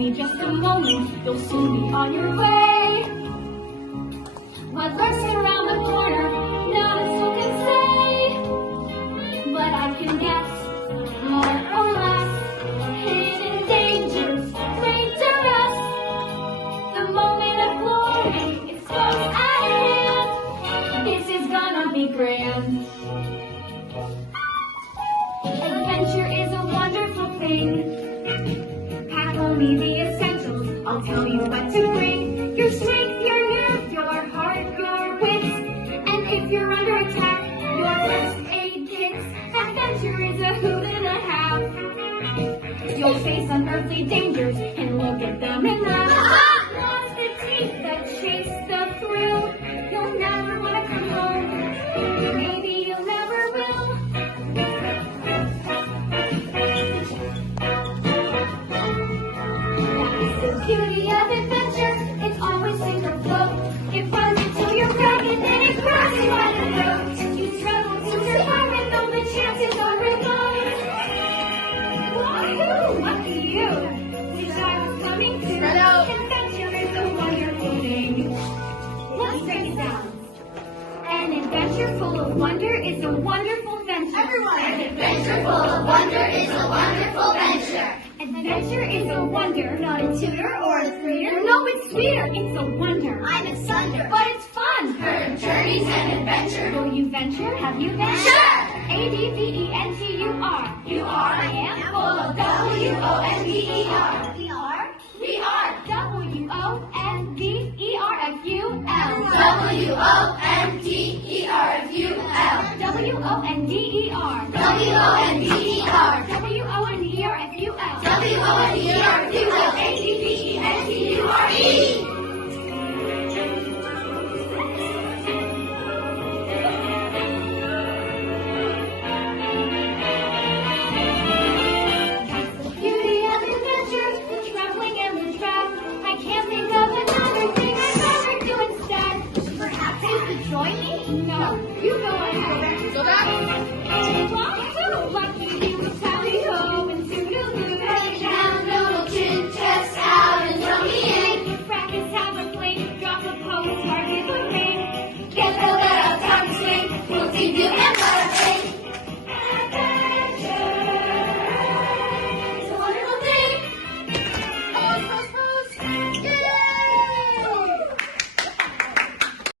me just a moment, you'll soon be on your way. What lurks around the corner, none of us can say. But I can guess, more or less, hidden dangers may us. The moment of glory is close at hand. This is gonna be grand. Adventure is a wonderful thing. Pack only the essentials, I'll tell you what to bring. Your strength, your nerve, your heart, your wits. And if you're under attack, your first aid kits. Adventure is a hoot and a half. You'll face unearthly dangers and look at them and laugh. Lost the teeth that chase the thrill. You'll never want to come home. Maybe you'll never will. That's the beauty of adventure. It's always sink or float. It runs until you're pregnant and it grabs you by the throat. You struggle to survive and though the chances are remote. Wahoo! Lucky you. Wish I was coming too. Adventure is a wonderful thing. Let's break it down. An adventure full of wonder is a wonderful venture. Everyone! An adventure full of wonder is a wonderful venture. Adventure is a wonder, not a tutor or a reader. No, it's sweeter. It's a wonder. I'm a thunder. But it's fun. Her journey's an adventure. Will you venture? Have you been? Sure! ADVENTUR. You are. I am full of WONDER. We are. We are WONDERFUL. WONDERFUL. WONDERFUL. That's the beauty of adventure, the traveling and the trap. I can't think of another thing I'd rather do instead. Perhaps you could join me? No, you